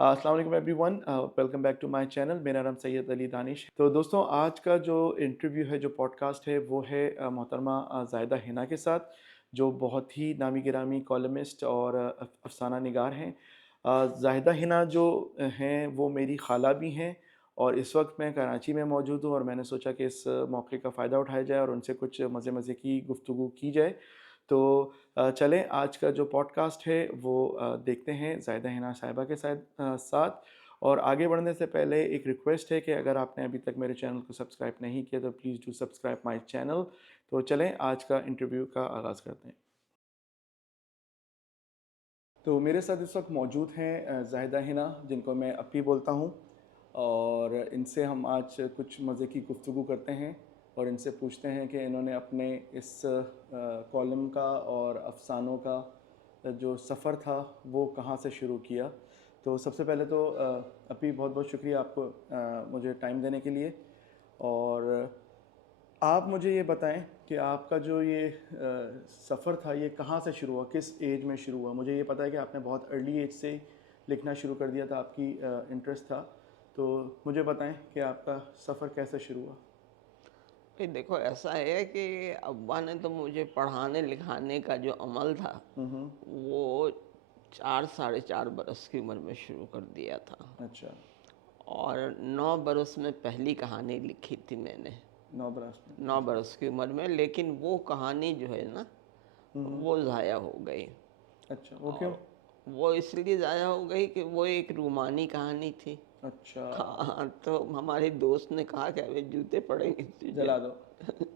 अस्सलाम वालेकुम everyone, welcome back to my channel. मेरा नाम सैयद अली दानिश। तो दोस्तों, आज का जो इंटरव्यू है, जो पॉडकास्ट है, वो है मोहतरमा ज़ाहिदा हिना के साथ, जो बहुत ही नामी गिरामी कॉलमिस्ट और अफसाना निगार हैं। ज़ाहिदा हिना जो हैं वो मेरी खाला भी हैं, और इस वक्त मैं कराची में मौजूद हूँ, और मैंने सोचा कि इस मौके का फ़ायदा उठाया जाए और उनसे कुछ मज़े मज़े की गुफ्तगू की जाए। तो चलें, आज का जो पॉडकास्ट है वो देखते हैं ज़ाहिदा हिना साहिबा के साथ। और आगे बढ़ने से पहले एक रिक्वेस्ट है कि अगर आपने अभी तक मेरे चैनल को सब्सक्राइब नहीं किया तो please do subscribe my channel. तो चलें, आज का इंटरव्यू का आगाज़ करते हैं। तो मेरे साथ इस वक्त मौजूद हैं ज़ाहिदा हिना, जिनको मैं अपी बोलता हूँ, और इनसे हम आज कुछ मज़े की गुफ्तगू करते हैं और इनसे पूछते हैं कि इन्होंने अपने इस कॉलम का और अफसानों का जो सफ़र था वो कहाँ से शुरू किया। तो सबसे पहले तो अपी, बहुत बहुत शुक्रिया आपको मुझे टाइम देने के लिए। और आप मुझे ये बताएं कि आपका जो ये सफ़र था ये कहाँ से शुरू हुआ, किस एज में शुरू हुआ। मुझे ये पता है कि आपने बहुत अर्ली एज से लिखना शुरू कर दिया था, आपकी इंटरेस्ट था। तो मुझे बताएं कि आपका सफ़र कैसे शुरू हुआ। कि देखो, ऐसा है कि अब्बा ने तो मुझे पढ़ाने लिखाने का जो अमल था हम्म। वो 4 साढ़े 4 बरस की उम्र में शुरू कर दिया था। अच्छा। और 9 बरस में पहली कहानी लिखी थी मैंने, 9 बरस में? नौ अच्छा। बरस की उम्र में। लेकिन वो कहानी जो है ना, हम्म। वो ज़ाया हो गई। अच्छा, वो क्यों? और वो इसलिए ज़ाया हो गई कि वो एक रूमानी कहानी थी। अच्छा। हाँ, तो हमारे दोस्त ने कहा कि अबे जूते पड़ेंगे तुझे, जला दो।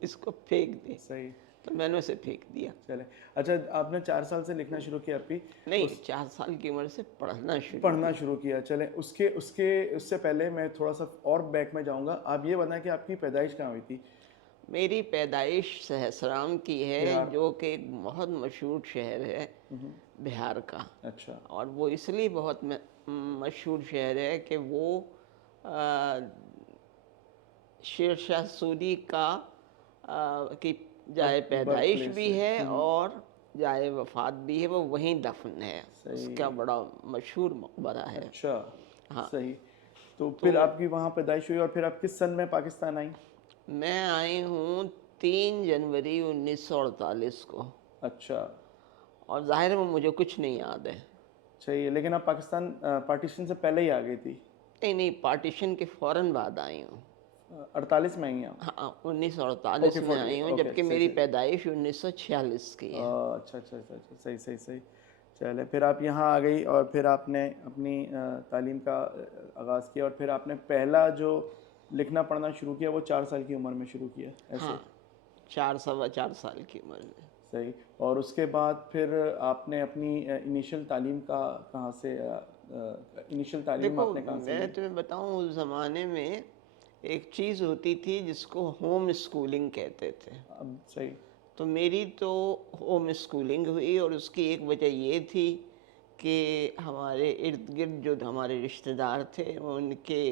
इसको फेंक दे। सही। तो मैंने उसे फेंक दिया। चले। अच्छा, आपने 4 साल से लिखना शुरू किया अपी? नहीं, उस 4 साल की उम्र से पढ़ना शुरू पढ़ना किया। शुरू किया। चलें, उसके उसके उससे पहले मैं थोड़ा सा और बैक में जाऊंगा। आप ये बताएं कि आपकी पैदाइश कहाँ हुई थी? मेरी पैदाइश सहसराम की है, बिहार। जो कि एक बहुत मशहूर शहर है बिहार का। अच्छा। और वो इसलिए बहुत मशहूर शहर है कि वो आ, शेर शाह सूरी का की जाए बर्थ पैदाइश प्लेस भी है। है और जाए वफात भी है। वो वहीं दफन है। सही। उसका बड़ा मशहूर मकबरा है। अच्छा। हाँ। सही। तो तो फिर आपकी वहाँ पैदाइश हुई, और फिर आप किस सन में पाकिस्तान आई? मैं आई हूँ 3 जनवरी 1948 को। अच्छा। और ज़ाहिर में मुझे कुछ नहीं याद है। सही है, लेकिन आप पाकिस्तान पार्टीशन से पहले ही आ गई थी? नहीं नहीं, पार्टीशन के फ़ौरन बाद आई हूँ। 48 में आई हैं आप? हाँ, 1948 ओके, में 40। आई हूँ, ओके, जबकि सही मेरी सही। पैदाइश 1946 की है। अच्छा अच्छा अच्छा अच्छा, सही सही सही। चले, फिर आप यहाँ आ गई और फिर आपने अपनी तालीम का आगाज़ किया, और फिर आपने पहला जो लिखना पढ़ना शुरू किया वो 4 साल की उम्र में शुरू किया, हाँ, ऐसे? 4 सवा 4 साल की उम्र में। सही। और उसके बाद फिर आपने अपनी इनिशियल तालीम का कहाँ से इनिशियल तालीम देखो, आपने कहाँ से ली? मैं तुम्हें बताऊँ, उस ज़माने में एक चीज़ होती थी जिसको होम स्कूलिंग कहते थे। अब सही। तो मेरी तो होम स्कूलिंग हुई, और उसकी एक वजह ये थी कि हमारे इर्द गिर्द जो हमारे रिश्तेदार थे उनके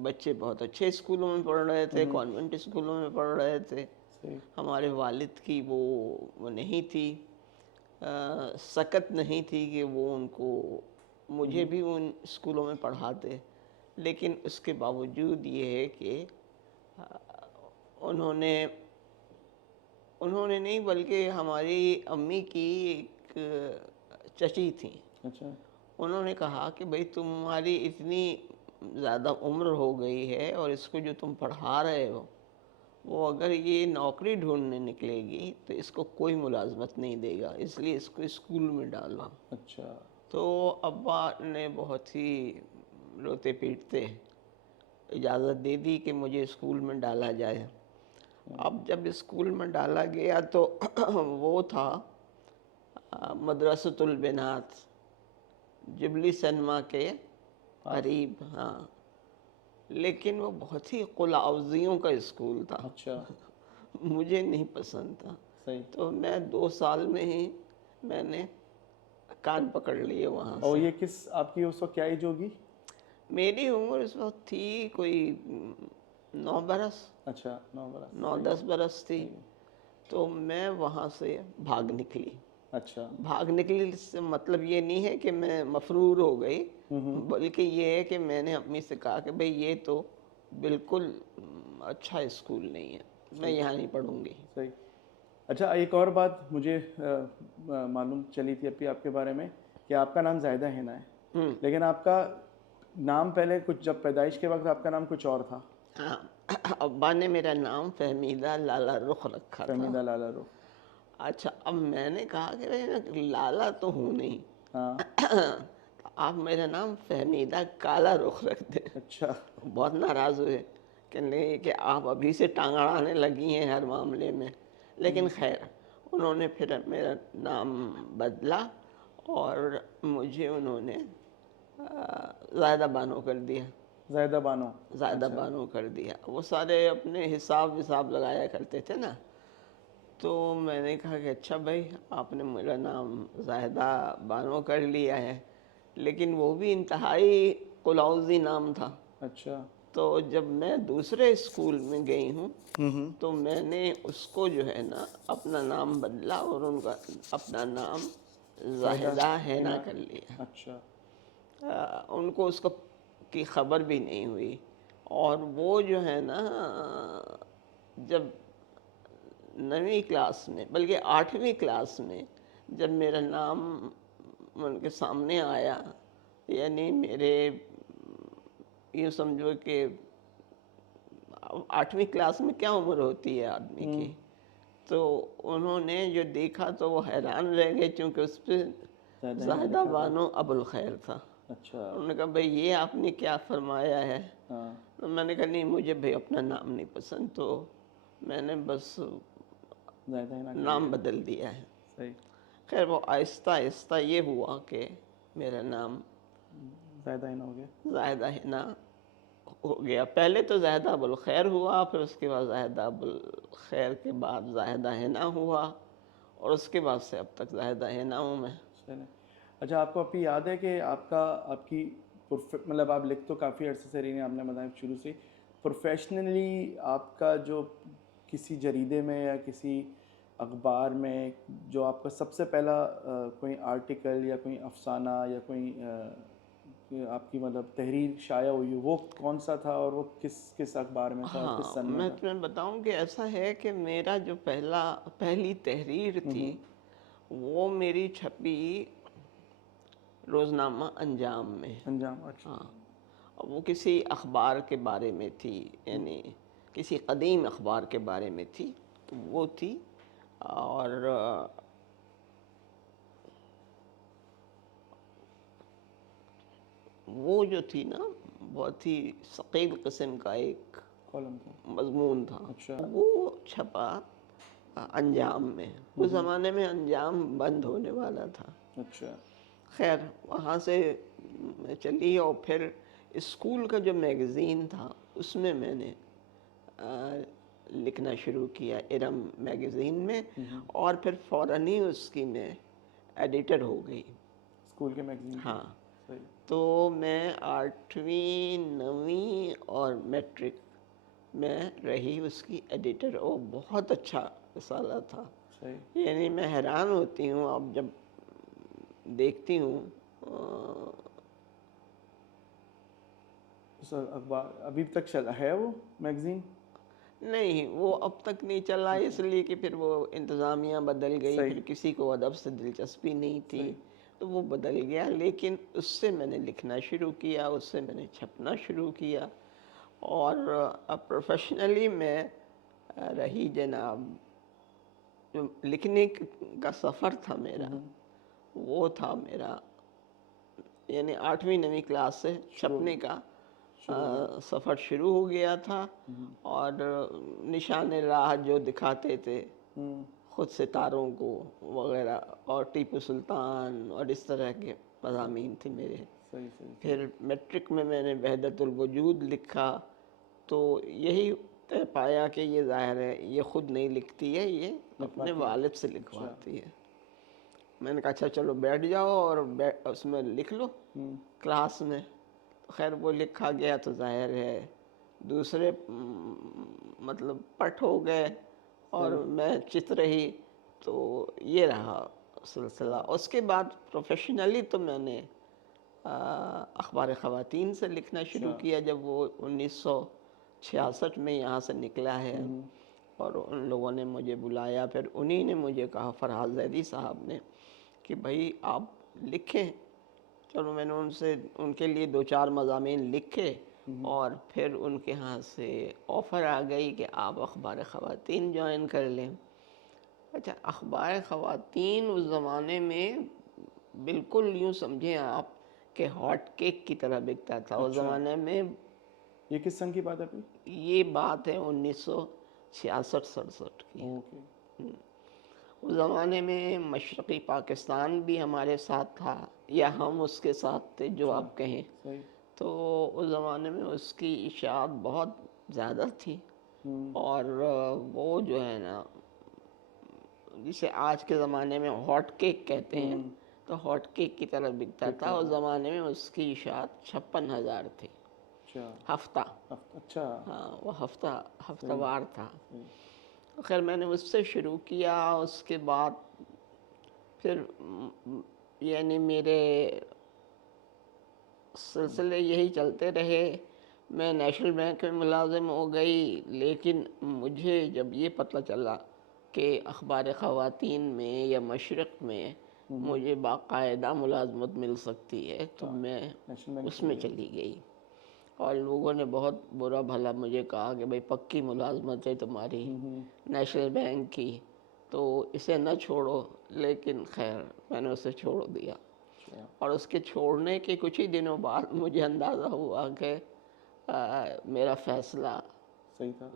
बच्चे बहुत अच्छे स्कूलों में पढ़ रहे थे, कॉन्वेंट स्कूलों में पढ़ रहे थे। सही। हमारे वालिद की वो नहीं थी, सकत नहीं थी कि वो उनको मुझे भी उन स्कूलों में पढ़ाते। लेकिन उसके बावजूद ये है कि उन्होंने उन्होंने नहीं, बल्कि हमारी अम्मी की एक चची थी। अच्छा। उन्होंने कहा कि भाई, तुम्हारी इतनी ज़्यादा उम्र हो गई है और इसको जो तुम पढ़ा रहे हो, वो अगर ये नौकरी ढूंढने निकलेगी तो इसको कोई मुलाजमत नहीं देगा, इसलिए इसको स्कूल में डालो। अच्छा। तो अब्बा ने बहुत ही रोते पीटते इजाज़त दे दी कि मुझे स्कूल में डाला जाए। अब जब स्कूल में डाला गया तो वो था मदरसतुल बिनात, जुबली सनमा के पास। करीब। हाँ, लेकिन वो बहुत ही कुलाउजियों का स्कूल था। अच्छा। मुझे नहीं पसंद था। सही। तो मैं 2 साल में ही मैंने कान पकड़ लिए वहाँ और से। ये किस आपकी उस वक्त क्या एज होगी? मेरी उम्र इस वक्त थी कोई 9 बरस, अच्छा, 9 बरस। नौ सही है। दस बरस थी। सही है। तो मैं वहाँ से भाग निकली। अच्छा। भागने के लिए से मतलब ये नहीं है कि मैं मफरूर हो गई, हम्म। बल्कि ये है कि मैंने अपनी से कहा कि भाई ये तो बिल्कुल अच्छा स्कूल नहीं है, मैं सही। यहाँ नहीं पढ़ूंगी। सही। अच्छा, एक और बात मुझे मालूम चली थी अभी आपके बारे में कि आपका नाम जायदा हिना है, हम्म। लेकिन आपका नाम पहले कुछ, जब पैदाइश के वक्त आपका नाम कुछ और था। हाँ, अब्बा ने मेरा नाम फहमीदा लाला रुख रखा था। फहमीदा लाला रो। अच्छा, अब मैंने कहा कि भाई मैं लाला तो हूँ नहीं, हाँ। तो आप मेरा नाम फहमीदा काला रुख रख दें। अच्छा। बहुत नाराज़ हुए, कहने कि आप अभी से टांग अड़ाने लगी हैं हर मामले में। लेकिन खैर, उन्होंने फिर मेरा नाम बदला और मुझे उन्होंने ज़ायदा बानो कर दिया। जायदा बानो। ज़्यादा अच्छा। बानो कर दिया। वो सारे अपने हिसाब विसाब लगाया करते थे ना, तो मैंने कहा कि अच्छा भाई, आपने मेरा नाम ज़ाहिदा बानो कर लिया है, लेकिन वो भी इंतहाई कुलौज़ी नाम था। अच्छा। तो जब मैं दूसरे स्कूल में गई हूँ, हम्म। तो मैंने उसको जो है ना अपना नाम बदला और उनका अपना नाम जायदा ज़ाहिदा हैना हिना। कर लिया। अच्छा। उनको उसको की खबर भी नहीं हुई। और वो जो है ना, जब 9वीं क्लास में, बल्कि 8वीं क्लास में, जब मेरा नाम उनके सामने आया, यानी मेरे, यूँ समझो कि 8वीं क्लास में क्या उम्र होती है आदमी की, हम्म। तो उन्होंने जो देखा तो वो हैरान रह गए, क्योंकि उस पर जायदा हिना ज़ाहिदा लिखा था। बानो अबुल खैर था। अच्छा। उन्होंने कहा भाई ये आपने क्या फरमाया है। हाँ। तो मैंने कहा नहीं, मुझे भाई अपना नाम नहीं पसंद, तो मैंने बस जायदा हिना कर नाम लिया। बदल दिया है। सही। खैर, वो आहिस्ता आहिस्ता ये हुआ कि मेरा नाम जायदा हिना हो गया। ज़ाहिदा हिना हो गया। पहले तो ज़ाहिदा अबुल खैर हुआ, फिर उसके बाद ज़ाहिदा अबुल खैर के बाद ज़ाहिदा हिना हुआ, और उसके बाद से अब तक ज़ाहिदा हिना हूँ मैं। चले। अच्छा, आपको अभी याद है कि आपका, आपकी मतलब आप लिख तो काफ़ी अर्से से रही हैं, आपने बताया शुरू से, प्रोफेशनली आपका जो किसी जरीदे में या किसी अखबार में जो आपका सबसे पहला कोई आर्टिकल या कोई अफसाना या कोई कि आपकी मतलब तहरीर शाया हुई हो, वो कौन सा था और वो किस किस अखबार में था और किस हाँ, सन में मैं था? तुम्हें बताऊं कि ऐसा है कि मेरा जो पहली तहरीर थी, हम्म। वो मेरी छपी रोज़नामा अंजाम में। अंजाम। अच्छा। हाँ, और वो किसी अखबार के बारे में थी, यानी किसी कदीम अखबार के बारे में थी, तो वो थी। और वो जो थी ना, बहुत ही सकील किस्म का एक कॉलम था। मजमून था। अच्छा। वो छपा अंजाम में। उस ज़माने में अंजाम बंद होने वाला था। अच्छा। खैर, वहाँ से मैं चली, और फिर स्कूल का जो मैगज़ीन था उसमें मैंने लिखना शुरू किया, इरम मैगज़ीन में, और फिर फ़ौरन ही उसकी मैं एडिटर हो गई। स्कूल के मैगजीन की। हाँ, सही। तो मैं 8वीं 9वीं और मैट्रिक में रही उसकी एडिटर, और बहुत अच्छा रसाला था। सही। यानी मैं हैरान होती हूँ अब जब देखती हूँ। अ, सर, अखबार अभी तक चला है वो मैगजीन? नहीं, वो अब तक नहीं चला, अच्छा। इसलिए कि फिर वो इंतज़ामिया बदल गई, सही। फिर किसी को अदब से दिलचस्पी नहीं थी, सही। तो वो बदल गया। लेकिन उससे मैंने लिखना शुरू किया, उससे मैंने छपना शुरू किया, और अब प्रोफेशनली मैं रही जनाब, जो लिखने का सफ़र था मेरा, वो था मेरा, यानी 8वीं 9वीं क्लास से शुरू हो छपने गया। का शुरू हो गया। सफ़र शुरू हो गया था। और निशान राह जो दिखाते थे हम्म। ख़ुद सितारों को वगैरह, और टीपू सुल्तान, और इस तरह के मज़ामीन थे मेरे। सही। सही। सही। फिर मैट्रिक में मैंने वहदतुल वजूद लिखा, तो यही तय पाया कि ये ज़ाहिर है ये ख़ुद नहीं लिखती है, ये अपने लिखवाती है। वालिद से अच्छा। लिखवाती है। मैंने कहा अच्छा चलो बैठ जाओ और उसमें लिख लो क्लास में। तो खैर वो लिखा गया, तो जाहिर है दूसरे मतलब पट हो गए, और सही। मैं चित रही। तो ये रहा सिलसिला। उसके बाद प्रोफेशनली तो मैंने अखबार ख़वातीन से लिखना शुरू अच्छा। किया, जब वो 1966 में यहाँ से निकला है। और उन लोगों ने मुझे बुलाया, फिर उन्हीं ने मुझे कहा, फरहाद ज़ैदी साहब ने, कि भाई आप लिखें। चलो मैंने उनसे उनके लिए 2-4 मज़ामीन लिखे, और फिर उनके यहाँ से ऑफ़र आ गई कि आप अखबार ख़वातीन ज्वाइन कर लें। अच्छा, अखबार ख़वातीन उस ज़माने में बिल्कुल यूँ समझें आप कि हॉट केक की तरह बिकता था उस अच्छा, ज़माने में। ये किस सन की बात है अभी? ये बात है 1966-67 की। ओके। उस ज़माने में मशरक़ी पाकिस्तान भी हमारे साथ था, या हम उसके साथ थे, जो अच्छा, आप कहें। सही। तो उस ज़माने में उसकी इशाअत बहुत ज़्यादा थी। हुँ, और वो जो है ना, जिसे आज के ज़माने में हॉट केक कहते हैं, हुँ, तो हॉट केक की तरह बिकता बिक था। रहा उस था। ज़माने में उसकी इशाअत 56,000 थी, अच्छा, हफ्ता। अच्छा, हाँ, वो हफ्ता सही, हफ्तावार था। सही। तो खैर मैंने उससे शुरू किया। उसके बाद फिर यानी मेरे सिलसिले यही चलते रहे। मैं नेशनल बैंक में मुलाजिम हो गई, लेकिन मुझे जब ये पता चला कि अखबार ख़वातीन में या मशरक़ में मुझे बाकायदा मुलाजमत मिल सकती है, तो हाँ, मैं नेशनल बैंक उसमें चले गए। चली गई। और लोगों ने बहुत बुरा भला मुझे कहा कि भाई पक्की मुलाजमत है तुम्हारी नेशनल बैंक की, तो इसे न छोड़ो। लेकिन खैर मैंने उसे छोड़ दिया। अच्छा, और उसके छोड़ने के कुछ ही दिनों बाद मुझे अंदाज़ा हुआ कि मेरा फ़ैसला सही था।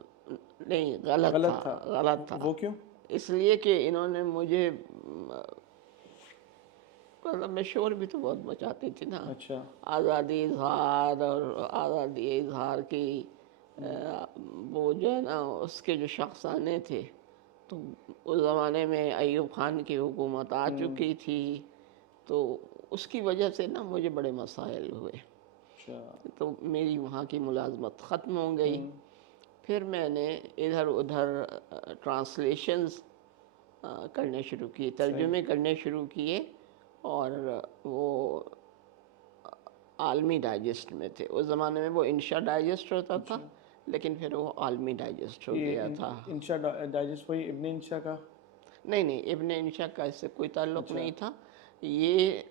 नहीं, गलत था। गलत था। गलत था वो क्यों? इसलिए कि इन्होंने मुझे मतलब मैं शोर भी तो बहुत मचाती थी ना, अच्छा, आज़ादी इजहार और आज़ादी इजहार की वो जो है ना, उसके जो शख्साने थे, तो उस ज़माने में अयूब ख़ान की हुकूमत आ चुकी थी। तो उसकी वजह से ना मुझे बड़े मसाइल हुए। अच्छा, तो मेरी वहाँ की मुलाजमत ख़त्म हो गई। हुँ, फिर मैंने इधर उधर ट्रांसलेशंस करने शुरू किए, सही। तर्जुमे करने शुरू किए। और वो आलमी डाइजेस्ट में थे। उस ज़माने में वो इंशा डाइजेस्ट होता था, अच्छा, लेकिन फिर वो आलमी डाइजेस्ट हो ये गया था। इंशा डाइजेस्ट वही इब्न इंशा का? नहीं नहीं, इब्न इंशा का इससे कोई ताल्लुक़ अच्छा, नहीं था। ये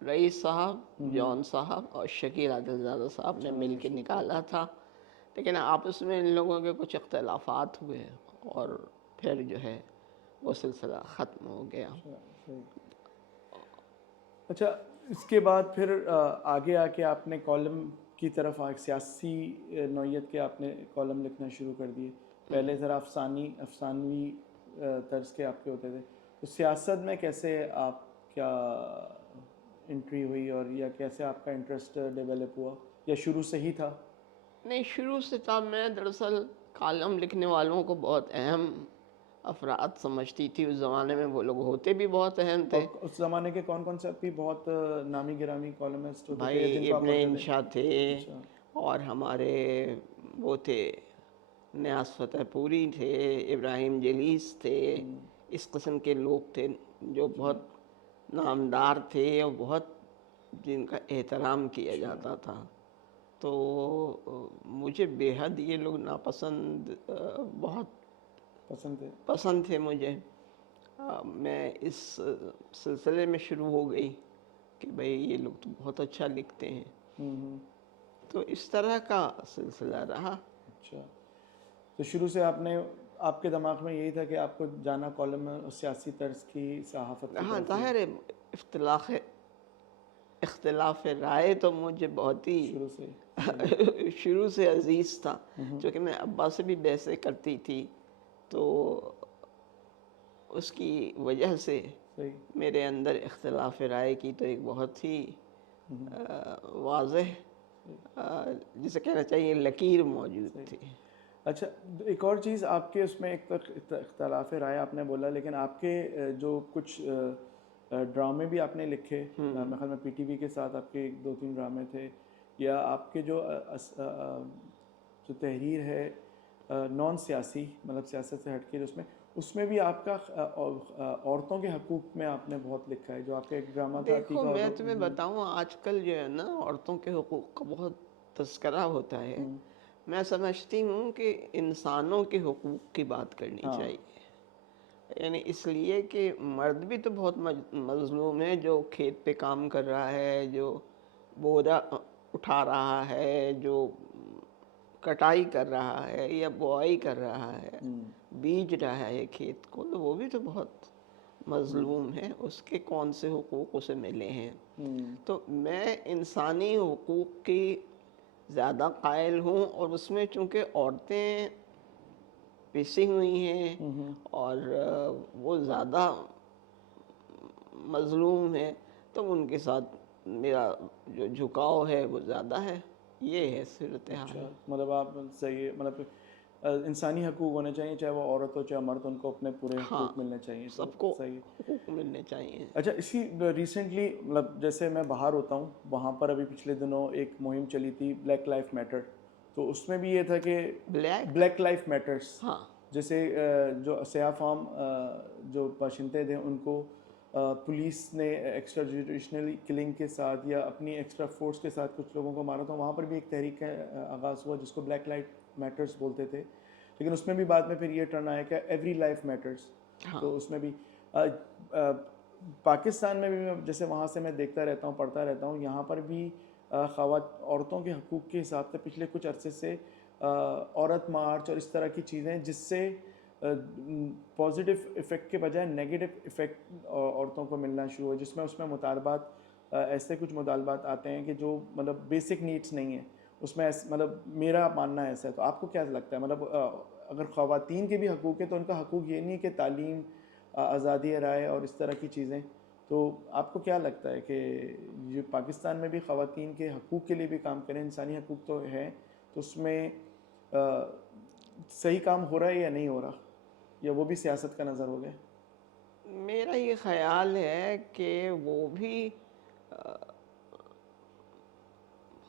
रईस साहब, जॉन साहब और शकील आदिलज़ादा साहब ने अच्छा, मिल के अच्छा, निकाला था। लेकिन आपस में इन लोगों के कुछ इख्तलाफात हुए, और फिर जो है वो सिलसिला ख़त्म हो गया। अच्छा, सही। अच्छा, इसके बाद फिर आगे आके आपने कॉलम की तरफ सियासी नौइयत के आपने कॉलम लिखना शुरू कर दिए। पहले ज़रा अफसानवी तर्ज के आपके होते थे। तो सियासत में कैसे आप क्या एंट्री हुई, और या कैसे आपका इंटरेस्ट डेवलप हुआ, या शुरू से ही था? नहीं, शुरू से था। मैं दरअसल कॉलम लिखने वालों को बहुत अहम अफराद समझती थी। उस ज़माने में वो लोग होते भी बहुत अहम थे। और उस ज़माने के कौन कौन से भी बहुत नामी गिरामी कॉलमिस्ट होते थे भाई या जिनको आप इब्ने पढ़ते थे? इंशा थे, अच्छा, और हमारे वो थे नियाज़ फतेहपुरी थे, इब्राहिम जलीस थे। इस किस्म के लोग थे जो जी, बहुत नामदार थे और बहुत जिनका एहतराम किया अच्छा, जाता था। तो मुझे बेहद ये लोग नापसंद बहुत पसंद थे। पसंद थे मुझे। मैं इस सिलसिले में शुरू हो गई कि भाई ये लोग तो बहुत अच्छा लिखते हैं। हम्म। तो इस तरह का सिलसिला रहा। अच्छा, तो शुरू से आपने आपके दिमाग में यही था कि आपको जाना कॉलम और सियासी तर्ज की सहाफ़त की हाँ, तरफ ही है, ज़ाहिर है, इख्तिलाफ इख्तिलाफ राय तो मुझे बहुत ही शुरू से ही? सही। शुरू से अजीज़ था। क्योंकि मैं अब्बा से भी बहसें करती थी, तो उसकी वजह से सही। मेरे अंदर इख्तिलाफ राय की तो एक बहुत ही वाज़ेह जिसे कहना चाहिए लकीर मौजूद सही। थी। अच्छा, एक और चीज़ आपके उसमें, एक तो इख्तलाफ राय आपने बोला, लेकिन आपके जो कुछ ड्रामे भी आपने लिखे, मेरे ख्याल में पीटीवी के साथ आपके 2-3 ड्रामे थे, या आपके जो जो तहरीर है नॉन सियासी, मतलब सियासत से हटके, उसमें उसमें भी आपका औरतों के हकूक़ में आपने बहुत लिखा है, जो आपका एक ड्रामा था देखो, टीका मैं ओडो। तुम्हें बताऊँ, आजकल जो है ना, औरतों के हुकूक का बहुत तस्करा होता है। हुँ, मैं समझती हूँ कि इंसानों के हुकूक की बात करनी हाँ, चाहिए। यानी इसलिए कि मर्द भी तो बहुत मज़लूम है, जो खेत पे काम कर रहा है, जो बोरा उठा रहा है, जो कटाई कर रहा है या बुआई कर रहा है, हुँ, बीज रहा है खेत को, तो वो भी तो बहुत हुँ, मज़लूम है। उसके कौन से हुकूक उसे मिले हैं? हुँ, तो मैं इंसानी हुकूक की ज़्यादा कायल हूँ, और उसमें चूँकि औरतें पिसी हुई हैं हुँ, हुँ। और वो ज़्यादा मज़लूम हैं, तो उनके साथ मेरा जो झुकाव है वो ज़्यादा है। ये है सूरत अच्छा, हाल। मतलब आप सही है, मतलब इंसानी हकूक़ होने चाहिए, चाहे वो औरत हो, चाहे मर्द, उनको अपने पूरे हाँ, हकूक़ मिलने चाहिए, तो सबको सही है। हुकूक मिलने चाहिए। अच्छा, इसी रिसेंटली मतलब जैसे मैं बाहर होता हूँ, वहाँ पर अभी पिछले दिनों एक मुहिम चली थी, ब्लैक लाइफ मैटर। तो उसमें भी ये था कि ब्लैक। ब्लैक लाइफ मैटर्स, हाँ। जैसे जो सयाह फार्म जो बाशिंदे थे उनको पुलिस ने एक्स्ट्रा जुडिशनल किलिंग के साथ या अपनी एक्स्ट्रा फोर्स के साथ कुछ लोगों को मारा था। वहाँ पर भी एक तहरीक का आगाज़ हुआ, जिसको ब्लैक लाइफ मैटर्स बोलते थे, लेकिन उसमें भी बाद में फिर ये टर्न आया कि एवरी लाइफ मैटर्स। हाँ। तो उसमें भी पाकिस्तान में भी मैं जैसे वहाँ से मैं देखता रहता हूँ, पढ़ता रहता हूँ, यहाँ पर भी औरतों के हकूक़ के हिसाब से पिछले कुछ अरसे से औरत मार्च और इस तरह की चीज़ें, जिससे पॉजिटिव इफ़ेक्ट के बजाय नेगेटिव इफ़ेक्ट औरतों को मिलना शुरू हुआ, जिसमें उसमें मुतालबात ऐसे कुछ मुतालबात आते हैं कि जो मतलब बेसिक नीड्स नहीं है उसमें, मतलब मेरा मानना ऐसा है। तो आपको क्या लगता है, मतलब अगर ख़वातीन के भी हकूक़ हैं तो उनका हकूक़ ये नहीं है कि तालीम, आज़ादी राय और इस तरह की चीज़ें। तो आपको क्या लगता है कि ये पाकिस्तान में भी ख़वातीन के हकूक़ के लिए भी काम करें, इंसानी हकूक़ तो हैं, तो उसमें सही काम हो रहा है या नहीं हो रहा, या वो भी सियासत का नज़र हो गया? मेरा ये ख़्याल है कि वो भी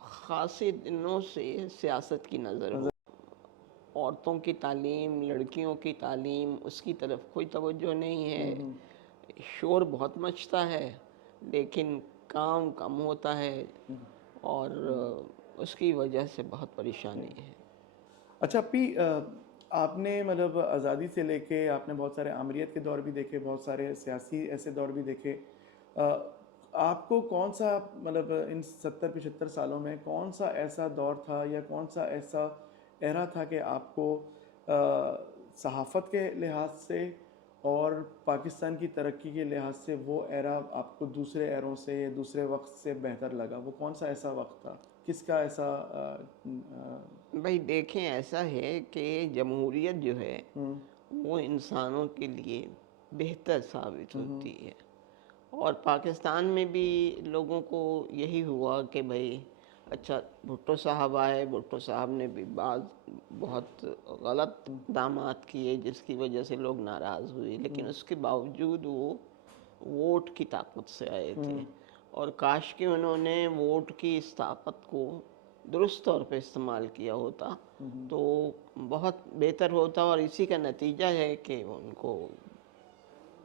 ख़ासे दिनों से सियासत की नज़र हो। नज़र। औरतों की तालीम, लड़कियों की तालीम, उसकी तरफ कोई तवज्जो नहीं हुँ, है। हुँ। शोर बहुत मचता है, लेकिन काम कम होता है, हुँ, और हुँ। उसकी वजह से बहुत परेशानी सही। है। अच्छा अप्पी, आपने मतलब आज़ादी से लेके आपने बहुत सारे आमरीत के दौर भी देखे, बहुत सारे सियासी ऐसे दौर भी देखे। अ, आपको कौन-सा मतलब इन 70-75 सालों में कौन-सा ऐसा दौर था या कौन-सा ऐसा एरा था कि आपको सहाफ़त के लिहाज से और पाकिस्तान की तरक्की के लिहाज से वो एरा आपको दूसरे एरों से या दूसरे वक़्त से बेहतर लगा? वो कौन-सा ऐसा वक़्त था? किसका ऐसा भाई देखें, ऐसा है कि जमहूरियत जो है हुँ, वो इंसानों के लिए बेहतर साबित हुँ, हुँ, होती है। और पाकिस्तान में भी लोगों को यही हुआ कि भाई, अच्छा, भुट्टो साहब आए, भुट्टो साहब ने भी बहुत गलत हुँ, इक़दामात किए, जिसकी वजह से लोग नाराज़ हुए, लेकिन हुँ, उसके बावजूद वो वोट की ताकत से आए थे। हुँ, और काश कि उन्होंने वोट की इस ताकत को दुरुस्त तौर पे इस्तेमाल किया होता, हुँ, तो बहुत बेहतर होता। और इसी का नतीजा है कि उनको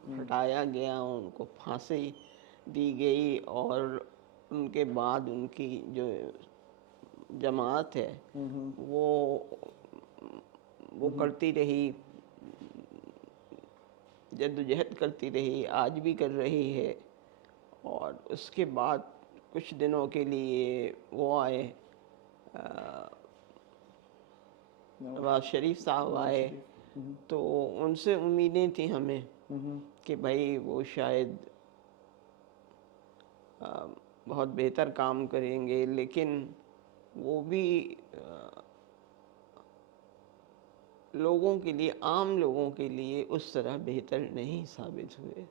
हुँ, हटाया गया, उनको फांसी दी गई, और उनके बाद उनकी जो जमात है हुँ, हुँ, वो वो हुँ, करती रही, जद्दोजहद करती रही, आज भी कर रही है। और उसके बाद कुछ दिनों के लिए वो आए, अ, नवाज शरीफ साहब नवाज आए, शरीफ। हुँ, तो उनसे उम्मीदें थी हमें हुँ, हुँ, कि भाई वो शायद अ, बहुत बेहतर काम करेंगे, लेकिन वो भी लोगों के लिए, आम लोगों के लिए उस तरह बेहतर नहीं साबित हुए।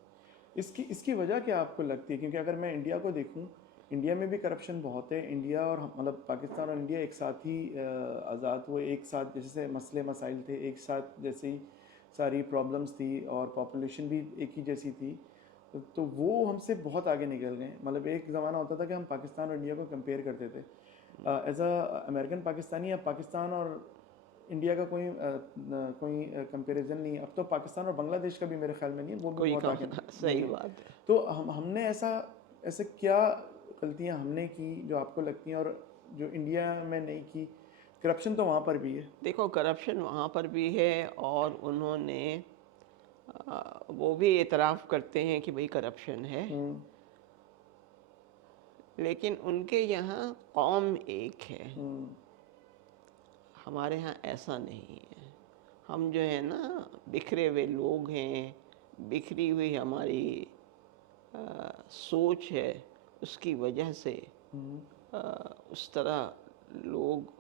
इसकी इसकी वजह क्या आपको लगती है? क्योंकि अगर मैं इंडिया को देखूँ, इंडिया में भी करप्शन बहुत है। इंडिया और मतलब पाकिस्तान और इंडिया एक साथ ही आज़ाद हुए, एक साथ जैसे मसले मसाइल थे, एक साथ जैसी सारी प्रॉब्लम्स थी और पॉपुलेशन भी एक ही जैसी थी। तो वो हमसे बहुत आगे निकल गए। मतलब एक ज़माना होता था कि हम पाकिस्तान और इंडिया को कंपेयर करते थे। एज़ अ अमेरिकन पाकिस्तानी, अब पाकिस्तान और इंडिया का कोई कंपैरिजन नहीं है। अब तो पाकिस्तान और बांग्लादेश का भी मेरे ख्याल में नहीं है, वो भी कोई बहुत कम आगे नहीं सही है। बात है। तो हमने ऐसे क्या गलतियां हमने की जो आपको लगती हैं और जो इंडिया में नहीं की? करप्शन तो वहाँ पर भी है। देखो करप्शन वहाँ पर भी है और उन्होंने वो भी एतराफ़ करते हैं कि भाई करप्शन है, हम्म। लेकिन उनके यहाँ कौम एक है, हम्म। हमारे यहाँ ऐसा नहीं है। हम जो है ना बिखरे हुए लोग हैं, बिखरी हुई हमारी सोच है, उसकी वजह से हम्म। अ, उस तरह लोग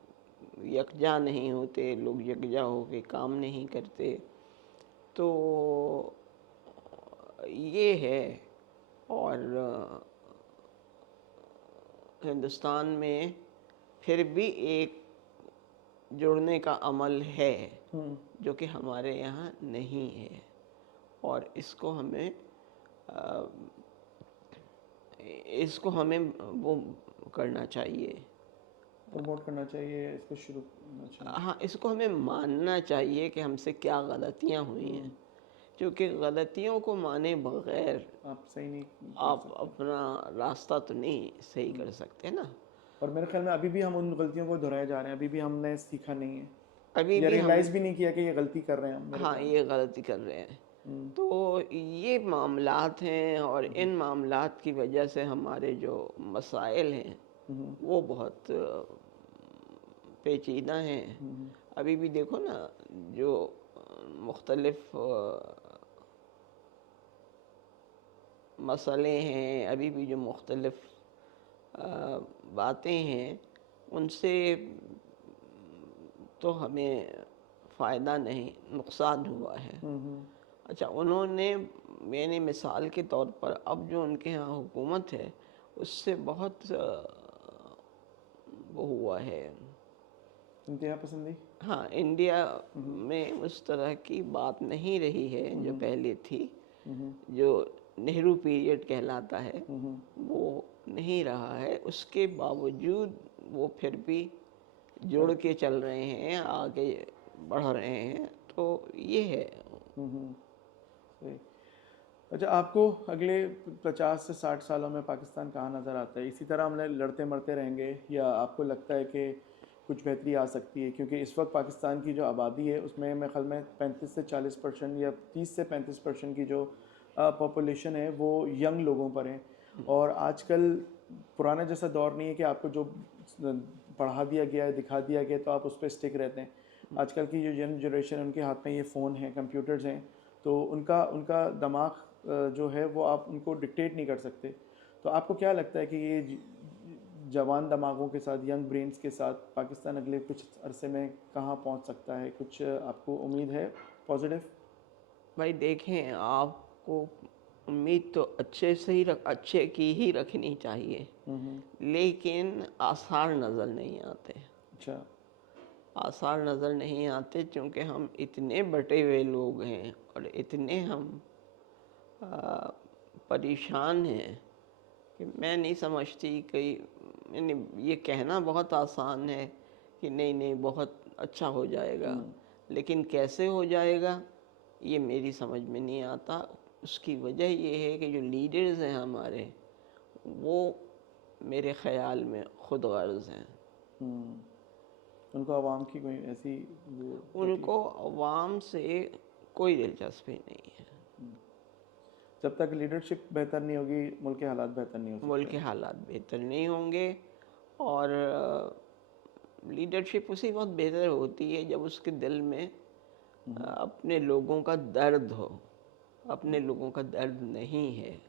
यकजा नहीं होते, लोग यकजा होके काम नहीं करते। तो ये है। और हिंदुस्तान में फिर भी एक जुड़ने का अमल है हम्म। जो कि हमारे यहाँ नहीं है, और अ, इसको हमें वो करना चाहिए। प्रमोट करना चाहिए, इसको शुरू करना चाहिए। हाँ, इसको हमें मानना चाहिए कि हमसे क्या गलतियाँ हुई हैं, क्योंकि गलतियों को माने बगैर आप सही नहीं कर आप सकते। अपना रास्ता तो नहीं सही कर सकते ना। और मेरे ख्याल में अभी भी हम उन गलतियों को दोहराए जा रहे हैं, अभी भी हमने सीखा नहीं है अभी या भी हम, रियलाइज़ भी नहीं किया कि ये गलती कर रहे हैं हम, मेरे हाँ, ख्याल में। ये गलती कर रहे हैं। तो ये मामलात हैं, और इन मामलात की वजह से हमारे जो मसाइल हैं वो बहुत पेचीदा हैं। अभी भी देखो ना, जो मुख्तलिफ मसले हैं, अभी भी जो मुख्तलिफ बातें हैं, उनसे तो हमें फ़ायदा नहीं, नुकसान हुआ है। अच्छा, उन्होंने, मैंने मिसाल के तौर पर अब जो उनके यहाँ हुकूमत है उससे बहुत वो हुआ है। इंतहा पसंदी। हाँ, इंडिया में उस तरह की बात नहीं रही है जो पहले थी। जो नेहरू पीरियड कहलाता है वो नहीं रहा है, उसके बावजूद वो फिर भी जुड़ के चल रहे हैं, आगे बढ़ रहे हैं। तो ये है। सही। अच्छा, आपको अगले 50 से 60 सालों में पाकिस्तान कहाँ नज़र आता है? इसी तरह हमने लड़ते मरते रहेंगे या आपको लगता है कि कुछ बेहतरी आ सकती है? क्योंकि इस वक्त पाकिस्तान की जो आबादी है उसमें मेरे ख्याल में 35 से 40% या 30 से 35% की जो पॉपुलेशन है वो यंग लोगों पर है। और आजकल पुराना जैसा दौर नहीं है कि आपको जो पढ़ा दिया गया है, दिखा दिया गया तो आप उस पर स्टिक रहते हैं। आजकल की जो यंग जनरेशन है उनके हाथ में ये फ़ोन है, कंप्यूटर्स हैं, तो उनका उनका दिमाग जो है वो आप उनको डिक्टेट नहीं कर सकते। तो आपको क्या लगता है कि ये जवान दिमागों के साथ, यंग ब्रेन्स के साथ पाकिस्तान अगले कुछ अरसे में कहाँ पहुंच सकता है? कुछ आपको उम्मीद है पॉजिटिव? भाई देखें, आपको उम्मीद तो अच्छे की ही रखनी चाहिए, लेकिन आसार नज़र नहीं आते। अच्छा। आसार नज़र नहीं आते क्योंकि हम इतने बटे हुए लोग हैं और इतने हम आ, परेशान हैं कि मैं नहीं समझती कई, यानी ये कहना बहुत आसान है कि नहीं नहीं बहुत अच्छा हो जाएगा, लेकिन कैसे हो जाएगा ये मेरी समझ में नहीं आता। उसकी वजह ये है कि जो लीडर्स हैं हमारे, वो मेरे ख़्याल में खुद गर्ज़ हैं। उनको आवाम की कोई ऐसी वो उनको अवाम से कोई दिलचस्पी नहीं है। जब तक लीडरशिप बेहतर नहीं होगी मुल्क के हालात बेहतर नहीं हो मुल्क के सकते। हालात बेहतर नहीं होंगे, और लीडरशिप उसी वक्त बेहतर होती है जब उसके दिल में अपने लोगों का दर्द हो। अपने लोगों का दर्द नहीं है,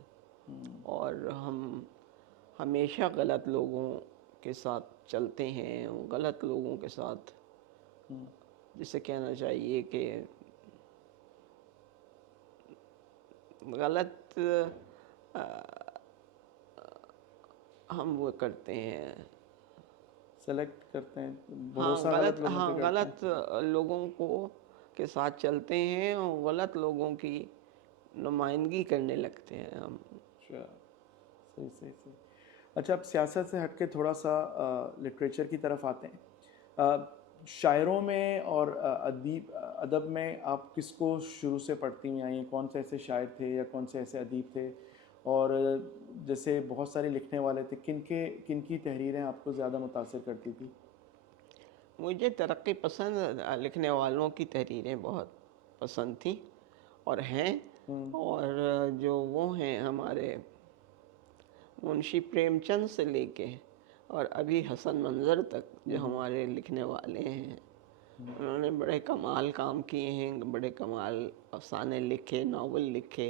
और हम हमेशा गलत लोगों के साथ चलते हैं, गलत लोगों के साथ, जिसे कहना चाहिए कि गलत अ, हम वो करते हैं। सेलेक्ट करते हैं, भरोसा गलत लोगों पे करते हैं। गलत लोगों को के साथ चलते हैं और गलत लोगों की नुमाइंदगी करने लगते हैं हम। अच्छा, सही सही सही। अच्छा, अब सियासत से हट के थोड़ा सा लिटरेचर की तरफ आते हैं। शायरों में और अदीब अदब में आप किसको शुरू से पढ़ती हुई आई हैं? कौन से ऐसे शायर थे या कौन से ऐसे अदीब थे? और जैसे बहुत सारे लिखने वाले थे, किनकी तहरीरें आपको ज़्यादा मुतासिर करती थी? मुझे तरक्की पसंद लिखने वालों की तहरीरें बहुत पसंद थी और हैं। हुँ, और जो वो हैं हमारे मुंशी प्रेमचंद से लेके और अभी हसन मंज़र तक जो हुँ, हुँ, हमारे लिखने वाले हैं, हुँ, उन्होंने बड़े कमाल काम किए हैं, बड़े कमाल अफ़साने लिखे, नावल लिखे।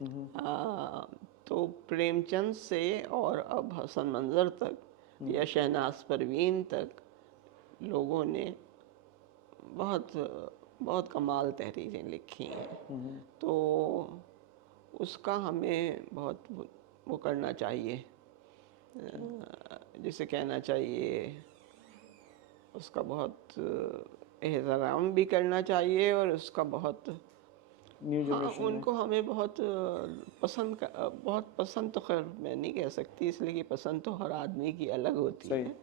हुँ, हुँ, आ, तो प्रेमचंद से और अब हसन मंज़र तक हुँ, या शहनाज परवीन तक लोगों ने बहुत बहुत कमाल तहरीरें लिखी हैं। हुँ, हुँ, तो उसका हमें बहुत वो करना चाहिए, जिसे कहना चाहिए उसका बहुत एहतराम भी करना चाहिए और उसका बहुत, न्यू हाँ, जनरेशन में। उनको हमें बहुत बहुत पसंद तो खैर मैं नहीं कह सकती, इसलिए कि पसंद तो हर आदमी की अलग होती सही, है।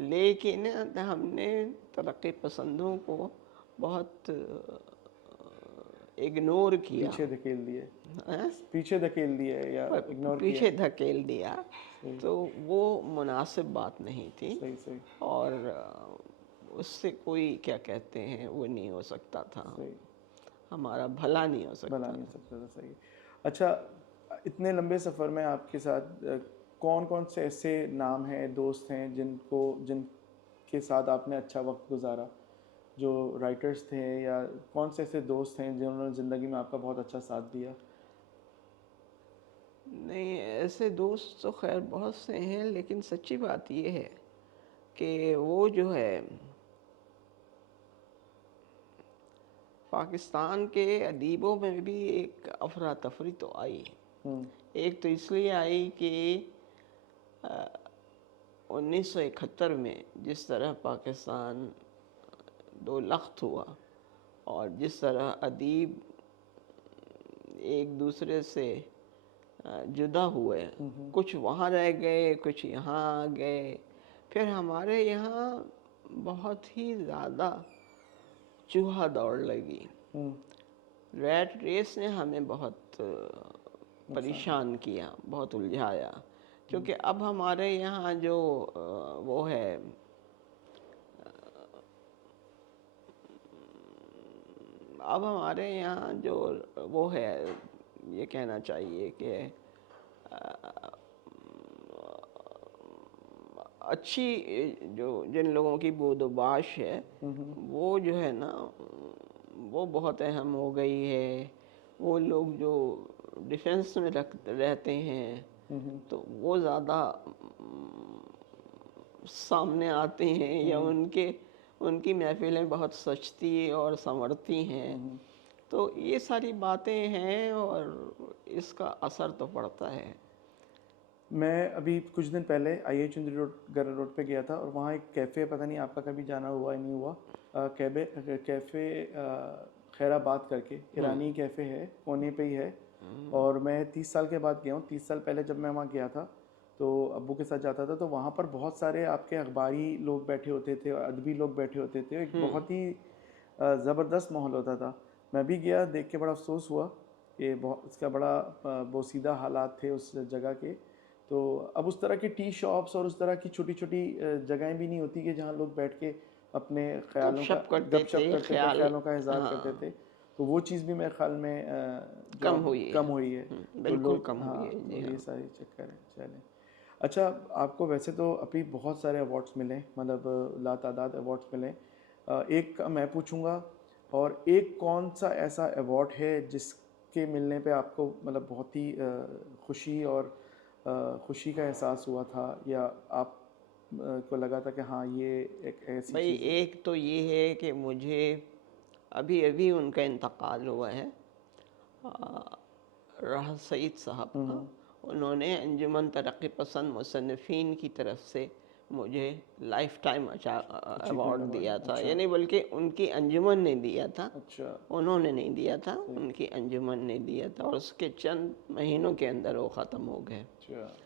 लेकिन हमने तरक्की पसंदों को बहुत इग्नोर किया पीछे धकेल दिए, है, पीछे धकेल दिए या इग्नोर किया। पीछे धकेल दिया। सही, तो वो मुनासिब बात नहीं थी सही, सही, और उससे कोई क्या कहते हैं वो नहीं हो सकता था, सही। हमारा भला नहीं हो भला सकता नहीं हो था। सकता था, सही। अच्छा, इतने लंबे सफ़र में आपके साथ कौन-कौन से ऐसे नाम हैं, दोस्त हैं जिनके साथ आपने अच्छा वक़्त गुज़ारा? जो राइटर्स थे या कौन से ऐसे दोस्त हैं जिन्होंने ज़िंदगी में आपका बहुत अच्छा साथ दिया? नहीं, ऐसे दोस्त तो खैर बहुत से हैं, लेकिन सच्ची बात ये है कि वो जो है पाकिस्तान के अदीबों में भी एक अफरा तफरी तो आई। हुँ, एक तो इसलिए आई कि 1971 में जिस तरह पाकिस्तान दो लख्त हुआ और जिस तरह अदीब एक दूसरे से जुदा हुए, हुँ, हुँ, कुछ वहाँ रह गए, कुछ यहाँ आ गए। फिर हमारे यहाँ बहुत ही ज़्यादा चूहा दौड़ लगी। हुँ, रैट रेस ने हमें बहुत नुकसान। परेशान किया, बहुत उलझाया। हुँ, क्योंकि अब हमारे यहाँ जो वो है, अब हमारे यहाँ जो वो है, ये कहना चाहिए कि अच्छी जो जिन लोगों की बोदोबाश है, हुँ, हुँ, वो जो है ना, वो बहुत अहम हो गई है। वो लोग जो डिफेंस में रहते हैं, हुँ, हुँ, तो वो ज़्यादा सामने आते हैं, या हुँ, उनके उनकी महफिलें बहुत सजती और संवरती हैं। हुँ, हुँ। तो ये सारी बातें हैं और इसका असर तो पड़ता है। मैं अभी कुछ दिन पहले आईआई चुंदरी रोड गर्रा रोड पे गया था और वहाँ एक कैफ़े, पता नहीं आपका कभी जाना हुआ या नहीं हुआ, कैफ़े खैराबाद करके ईरानी कैफ़े है, कोने पे ही है। और मैं 30 साल के बाद गया हूँ। 30 साल पहले जब मैं वहाँ गया था तो अब्बू के साथ जाता था, तो वहाँ पर बहुत सारे आपके अखबारी लोग बैठे होते थे और अदबी लोग बैठे होते थे। एक बहुत ही ज़बरदस्त माहौल होता था। मैं भी गया, देख के बड़ा अफसोस हुआ कि बहुत इसका बड़ा बोसीदा हालात थे उस जगह के। तो अब उस तरह की टी शॉप्स और उस तरह की छोटी-छोटी जगहें भी नहीं होती कि जहाँ लोग बैठ के अपने ख़्यालों का गपशप करते गपशप थे, करते थे, ख्याल, ख़्यालों का इज़हार करते हाँ, थे। तो वो चीज़ भी मेरे ख़्याल में जो कम अब हुई कम है। हुई है। तो बिल्कुल लोग, कम हुई हाँ, है, जी तो ये हाँ। सारी चक्कर है। चलें। अच्छा, आपको वैसे तो अभी बहुत सारे अवार्ड्स मिले, मतलब लातादाद अवार्ड्स मिले। एक का मैं पूछूंगा, और एक कौन सा ऐसा अवार्ड है जिसके मिलने पे आपको मतलब बहुत ही खुशी और खुशी का एहसास हुआ था, या आप को लगा था कि हाँ ये एक ऐसी भाई, चीज़ है? एक तो ये है कि मुझे अभी अभी उनका इंतकाल हुआ है, आ, राहत सईद साहब का। हम्म, उन्होंने अंजुमन तरक्की पसंद मुसन्निफ़ीन की तरफ से मुझे life time achievement award award, दिया था, अच्छा। यानी बल्कि उनकी अंजुमन ने दिया था, अच्छा, उन्होंने नहीं दिया था, सही, उनकी अंजुमन ने दिया था और उसके चंद महीनों के अंदर वो ख़त्म हो गए। अच्छा।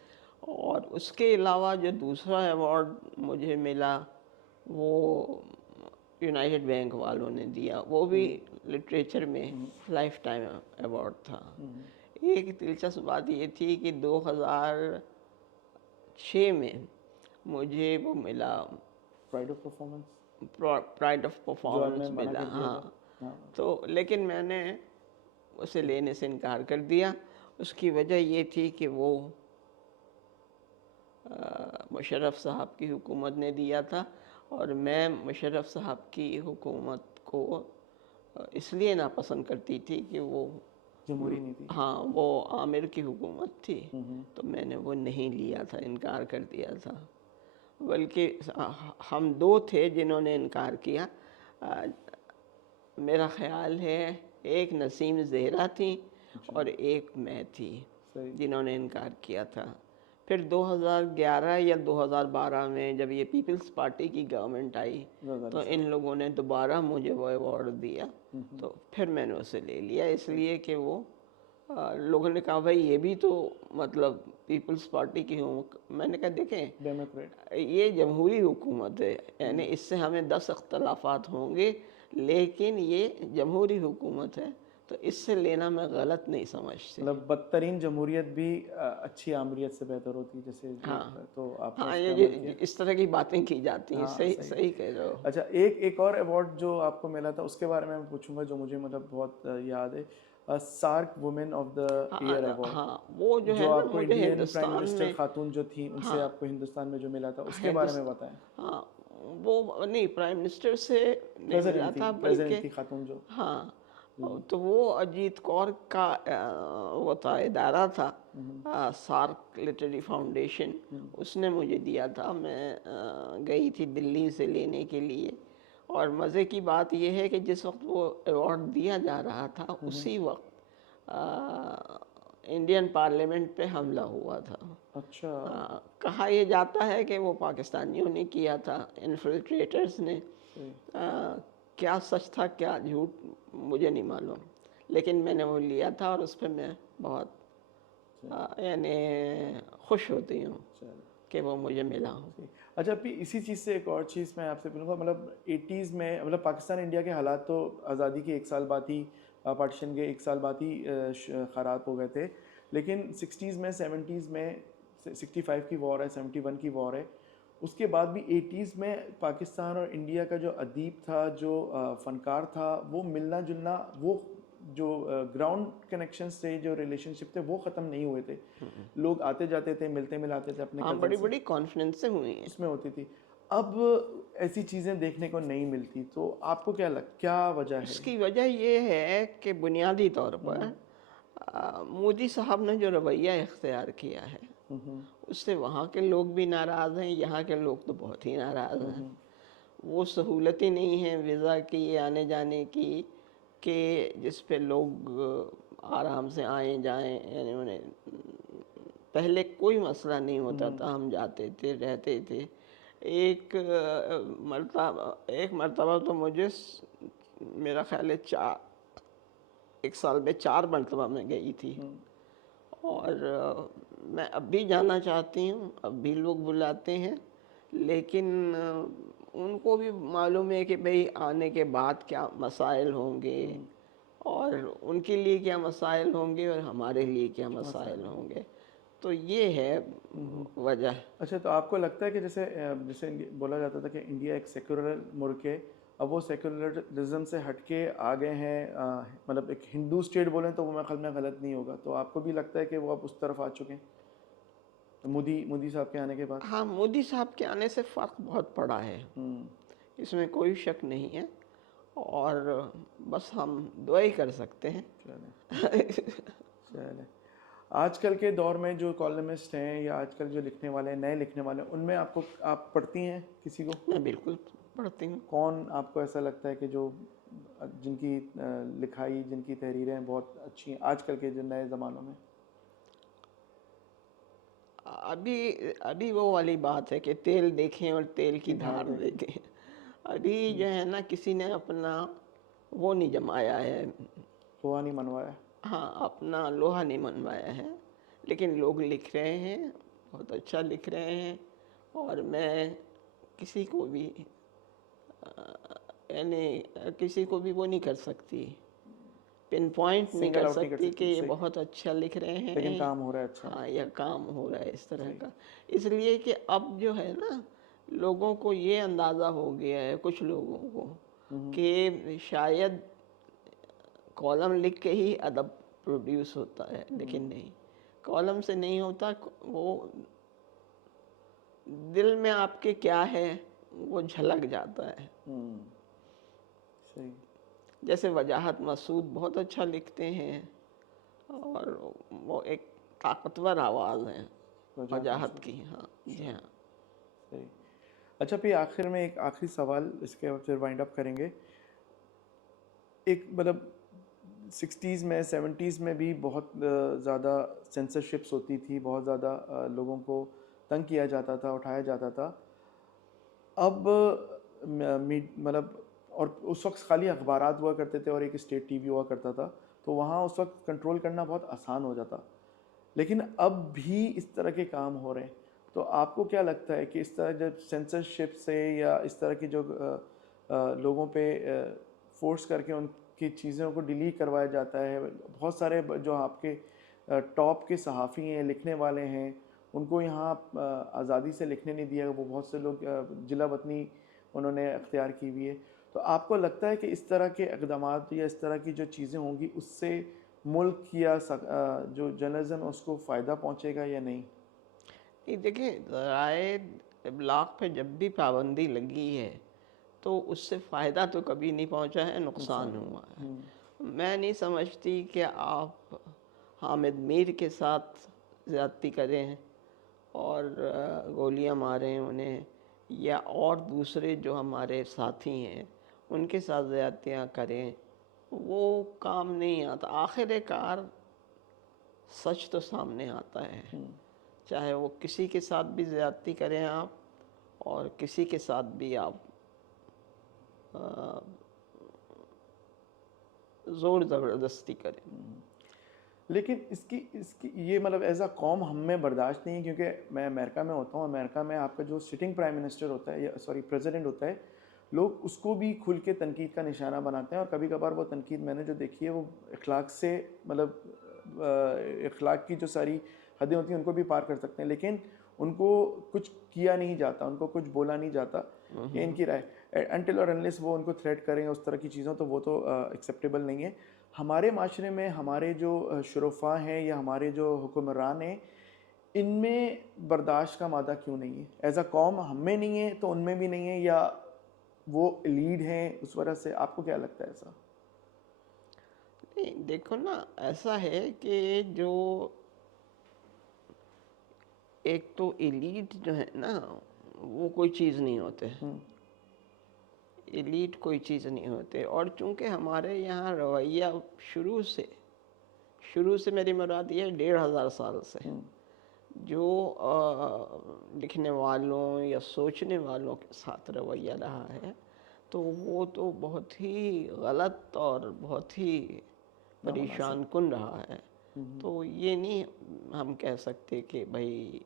और उसके अलावा जो दूसरा अवार्ड मुझे मिला वो यूनाइटेड बैंक वालों ने दिया, वो भी लिटरेचर में लाइफ टाइम अवार्ड था। एक दिलचस्प बात ये थी कि 2006 में मुझे वो मिला, pride of performance pride of जो आपने परफॉर्मेंस मना मिला। कर दिया था। हाँ, हाँ। तो लेकिन मैंने उसे लेने से इनकार कर दिया। उसकी वजह ये थी कि वो मुशर्रफ साहब की हुकूमत ने दिया था, और मैं मुशर्रफ साहब की हुकूमत को इसलिए नापसंद करती थी कि वो, जमहूरी नीति। हाँ, वो आमिर की हुकूमत थी, तो मैंने वो नहीं लिया था, इनकार कर दिया था। बल्कि हम दो थे जिन्होंने इनकार किया। आ, मेरा ख्याल है एक नसीम ज़हरा थी और एक मैं थी सही। जिन्होंने इनकार किया था। फिर 2011 या 2012 में जब ये पीपल्स पार्टी की गवर्नमेंट आई, तो इन लोगों ने दोबारा मुझे वो अवार्ड दिया, तो फिर मैंने उसे ले लिया, इसलिए कि वो लोगों ने कहा भाई ये भी तो मतलब पीपल्स पार्टी की हूँ। मैंने कहा देखें, डेमोक्रेट। ये जमहूरी हुकूमत है, यानी इससे हमें 10 अख्तलाफात होंगे, लेकिन ये जमहूरी हुकूमत है, तो इससे लेना मैं गलत नहीं समझती। मतलब बदतरीन जमहूरियत भी अच्छी आमरीत से बेहतर होती है, जैसे जो हाँ, तो आपने हाँ, उस ये पर अमल किया। इस तरह की बातें की जाती हैं, हाँ सही सही। सही कह रहे हो। अच्छा, एक एक और अवार्ड जो आपको मिला था उसके बारे में मैं पूछूंगा, जो मुझे मतलब बहुत याद है, SAARC women of the year हाँ, अवार्ड, हाँ, वो जो जो है ना आपको मुझे इंडियन प्राइम हिंदुस्तान मिनिस्टर में, खातून जो थी उनसे हाँ, आपको हिंदुस्तान में जो मिला था उसके बारे में हिंदुस्तान, बताएं। हाँ, वो नहीं, प्राइम मिनिस्टर से नहीं मिला था, प्रेसिडेंट बल्कि, थी खातून जो। हाँ, तो वो अजीत कौर का वो था, इदारा था, सार्क लिटरेरी फाउंडेशन, उसने मुझे दिया था। मैं गई थी दिल्ली से लेने के लिए, और मज़े की बात यह है कि जिस वक्त वो अवार्ड दिया जा रहा था उसी वक्त इंडियन पार्लियामेंट पे हमला हुआ था। अच्छा। कहा यह जाता है कि वो पाकिस्तानियों ने किया था, इन्फिल्ट्रेटर्स ने। सही। क्या सच था क्या झूठ मुझे नहीं मालूम, लेकिन मैंने वो लिया था और उस पर मैं बहुत यानी खुश होती हूँ चलो। कि वो मुझे मिला हूँ। ठीक। अच्छा, अभी इसी चीज़ से एक और चीज़ मैं आपसे पूछूंगा, मतलब 80s में, मतलब पाकिस्तान इंडिया के हालात तो आज़ादी के एक साल बाद ही, पार्टीशन के एक साल बाद ही ख़राब हो गए थे, लेकिन 60s में, 70s में, 65 की वॉर है, 71 की वॉर है, उसके बाद भी 80s में पाकिस्तान और इंडिया का जो अदीब था, जो फ़नकार था, वो मिलना जुलना, वो जो ग्राउंड कनेक्शंस थे, जो रिलेशनशिप थे, वो ख़त्म नहीं हुए थे। लोग आते जाते थे, मिलते मिलाते थे अपने हाँ, कज़न बड़ी से, बड़ी कॉन्फ्रेंसें हुई हैं। उसमें होती थी। अब ऐसी चीज़ें देखने को नहीं मिलती, तो आपको क्या वजह है? उसकी वजह ये है कि बुनियादी तौर पर मोदी साहब ने जो रवैया इख्तियार किया है, उससे वहाँ के लोग भी नाराज़ हैं, यहाँ के लोग तो बहुत ही नाराज़ हैं। वो सहूलत ही नहीं है वीज़ा की, आने जाने की, कि जिस पे लोग आराम से आए जाएं, यानी उन्हें पहले कोई मसला नहीं होता था, हम जाते थे, रहते थे। एक मर्तबा तो मुझे मेरा ख्याल है एक साल में 4 मरतबा मैं गई थी, और मैं अब भी जाना चाहती हूँ, अब भी लोग बुलाते हैं, लेकिन उनको भी मालूम है कि भाई आने के बाद क्या मसाइल होंगे, और उनके लिए क्या मसाइल होंगे और हमारे लिए क्या मसाइल होंगे। तो ये है वजह। अच्छा, तो आपको लगता है कि जैसे जैसे बोला जाता था कि इंडिया एक सेकुलर मुल्क है, अब वो सेकुलरिज्म से हटके आ गए हैं, मतलब एक हिंदू स्टेट बोलें तो वो मेरे ख्याल में गलत नहीं होगा, तो आपको भी लगता है कि वो अब उस तरफ आ चुके हैं मोदी साहब के आने के बाद? हाँ, मोदी साहब के आने से फ़र्क बहुत पड़ा है, इसमें कोई शक नहीं है, और बस हम दुआ ही कर सकते हैं। चले। चले। आजकल के दौर में जो कॉलमिस्ट हैं या आजकल जो लिखने वाले हैं, नए लिखने वाले हैं, उनमें आप पढ़ती हैं किसी को? मैं बिल्कुल पढ़ती हूँ। कौन आपको ऐसा लगता है कि जो जिनकी लिखाई, जिनकी तहरीरें बहुत अच्छी हैं आजकल के जो नए ज़मानों में? अभी अभी वो वाली बात है कि तेल देखें और तेल की की धार धार देखें। देखें। अभी जो है ना, किसी ने अपना वो नहीं जमाया है, हुआ नहीं मनवाया। हाँ, अपना लोहा नहीं मनवाया है, लेकिन लोग लिख रहे हैं, बहुत अच्छा लिख रहे हैं, और मैं किसी को भी यानी किसी को भी वो नहीं कर सकती, पिन पॉइंट नहीं सिंगल कर आउट नहीं कर सकती कि सकती, ये सही। बहुत अच्छा लिख रहे लेकिन हैं। काम हो रहा है अच्छा। हाँ, यह काम हो रहा है इस तरह सही। का। इसलिए कि अब जो है ना, लोगों को ये अंदाज़ा हो गया है, कुछ लोगों को, कि शायद कॉलम लिख के ही अदब प्रोड्यूस होता है, लेकिन नहीं, कॉलम से नहीं होता। वो दिल में आपके क्या है वो झलक जाता है। हम्म, सही। जैसे वजाहत मसूद बहुत अच्छा लिखते हैं, और वो एक ताकतवर आवाज़ है वजाहत वजाहत मसूद। की। हाँ जी, हाँ। सही। अच्छा, फिर आखिर में एक आखिरी सवाल, इसके बाद फिर वाइंड अप करेंगे। एक मतलब 60s में 70s में भी बहुत ज़्यादा सेंसरशिप्स होती थी, बहुत ज़्यादा लोगों को तंग किया जाता था, उठाया जाता था। अब मतलब, और उस वक्त खाली अखबारात हुआ करते थे और एक स्टेट टीवी हुआ करता था, तो वहाँ उस वक्त कंट्रोल करना बहुत आसान हो जाता। लेकिन अब भी इस तरह के काम हो रहे हैं, तो आपको क्या लगता है कि इस तरह जब सेंसरशिप से या इस तरह की जो लोगों पे फोर्स करके उनकी चीज़ों को डिलीट करवाया जाता है, बहुत सारे जो आपके टॉप के सहाफ़ी हैं, लिखने वाले हैं, उनको यहाँ आज़ादी से लिखने नहीं दिया, वो बहुत से लोग जिला वतनी उन्होंने अख्तियार की हुई है। तो आपको लगता है कि इस तरह के इक़दामात या इस तरह की जो चीज़ें होंगी उससे मुल्क या जो जर्नलिज्म है उसको फ़ायदा पहुंचेगा या नहीं? ये देखिए, राय इबलाग पे जब भी पाबंदी लगी है तो उससे फ़ायदा तो कभी नहीं पहुंचा है, नुकसान नुकसान हुआ है। हुआ। मैं नहीं समझती कि आप हामिद मीर के साथ ज़्यादती करें और गोलियां मारें उन्हें, या और दूसरे जो हमारे साथी हैं उनके साथ ज़्यादतियाँ करें, वो काम नहीं आता। आखिरकार सच तो सामने आता है, चाहे वो किसी के साथ भी ज़्यादती करें आप, और किसी के साथ भी आप ज़ोर ज़बरदस्ती करें। लेकिन इसकी इसकी ये मतलब एज अ कॉम हम में बर्दाश्त नहीं है, क्योंकि मैं अमेरिका में होता हूँ। अमेरिका में आपका जो सिटिंग प्राइम मिनिस्टर होता है, या सॉरी प्रेसिडेंट होता है, लोग उसको भी खुल के तनकीद का निशाना बनाते हैं। और कभी कभार वो तनकीद मैंने जो देखी है वो इखलाक से मतलब इखलाक की जो सारी हदें होती हैं उनको भी पार कर सकते हैं, लेकिन उनको कुछ किया नहीं जाता, उनको कुछ बोला नहीं जाता। ये इनकी राय, अनटिल और अनलेस वो उनको थ्रेट करें उस तरह की चीज़ों, तो वो तो एक्सेप्टेबल नहीं है। हमारे माशरे में हमारे जो शुरफा हैं या हमारे जो हुक्मरान हैं, इनमें बर्दाश्त का मादा क्यों नहीं है? एज अ कौम हम में नहीं है तो उनमें भी नहीं है, या वो लीड हैं उस वजह से? आपको क्या लगता है ऐसा? नहीं, देखो ना, ऐसा है कि जो एक तो एलीट जो है ना, वो कोई चीज़ नहीं होते। एलीट कोई चीज़ नहीं होते। और चूंकि हमारे यहाँ रवैया शुरू से मेरी मुराद ये 1500 साल से जो लिखने वालों या सोचने वालों के साथ रवैया रहा है, तो वो तो बहुत ही गलत और बहुत ही नामुनासिब। परेशान कुन रहा है। तो ये नहीं हम कह सकते कि भाई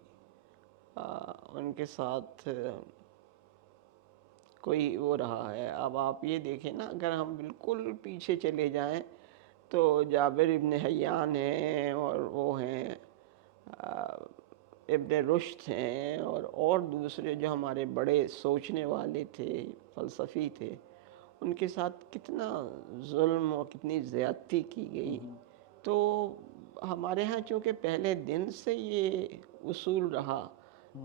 उनके साथ कोई वो रहा है। अब आप ये देखें ना, अगर हम बिल्कुल पीछे चले जाएं तो जाबिर इब्न हय्यान हैं, और वो हैं इब्न रुश्द हैं, और दूसरे जो हमारे बड़े सोचने वाले थे, फ़लसफ़ी थे, उनके साथ कितना जुल्म और कितनी ज़्यादती की गई। तो हमारे यहाँ चूँकि पहले दिन से ये उसूल रहा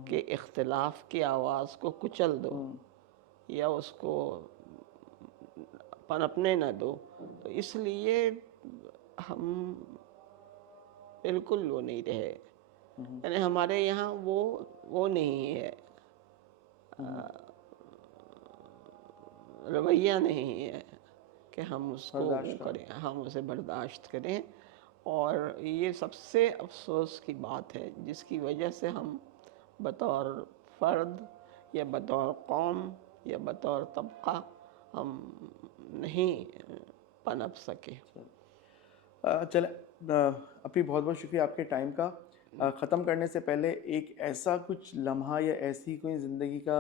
कि इख्तिलाफ़ की आवाज़ को कुचल दो या उसको पनपने न दो, तो इसलिए हम बिल्कुल वो नहीं रहे। यानी हमारे यहाँ वो नहीं है, रवैया नहीं है कि हम उसको वो बर्दाश्त का। करें, हम उसे बर्दाश्त करें। और ये सबसे अफसोस की बात है जिसकी वजह से हम बतौर फ़र्द या बतौर कौम या बतौर तबका हम नहीं पनप सके। चले, अभी बहुत बहुत शुक्रिया आपके टाइम का। ख़त्म करने से पहले एक ऐसा कुछ लम्हा या ऐसी कोई ज़िंदगी का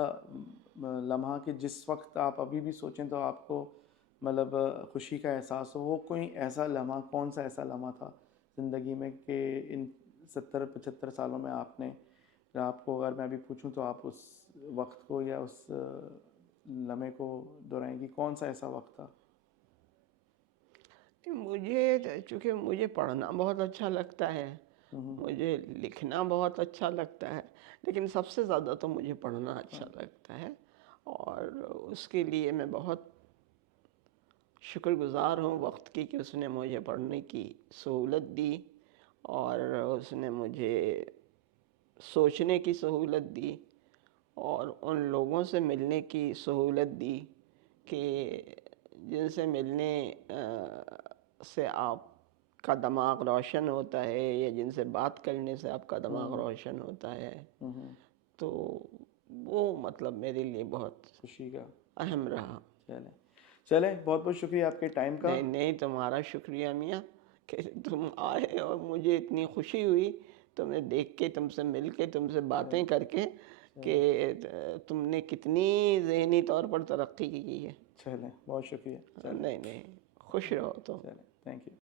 लम्हा कि जिस वक्त आप अभी भी सोचें तो आपको मतलब खुशी का एहसास हो, वो कोई ऐसा लम्हा, कौन सा ऐसा लम्हा था ज़िंदगी में कि इन 70-75 सालों में आपने, आपको अगर मैं अभी पूछूं तो आप उस वक्त को या उस लम्हे को दोहराएंगी, कौन सा ऐसा वक्त था? मुझे चूँकि मुझे पढ़ना बहुत अच्छा लगता है, हम्म। मुझे लिखना बहुत अच्छा लगता है, लेकिन सबसे ज़्यादा तो मुझे पढ़ना अच्छा लगता है। और उसके लिए मैं बहुत शुक्रगुज़ार हूँ वक्त की कि उसने मुझे पढ़ने की सहूलत दी, और उसने मुझे सोचने की सहूलत दी, और उन लोगों से मिलने की सहूलत दी कि जिनसे मिलने से आपका दिमाग रोशन होता है, या जिनसे बात करने से आपका दिमाग हम्म। रोशन होता है। हम्म। तो वो मतलब मेरे लिए बहुत खुशी का। अहम रहा। चलें, चलें, बहुत बहुत शुक्रिया आपके टाइम का। नहीं नहीं, तुम्हारा शुक्रिया मियाँ कि तुम आए, और मुझे इतनी खुशी हुई तुम्हें देख के, तुमसे मिल के, तुमसे बातें चलें, करके, चलें, कि तुमने कितनी ज़हनी तौर पर तरक्की की है। चलें, बहुत शुक्रिया। चलें, नहीं नहीं, खुश रहो तुम। चलें, थैंक यू।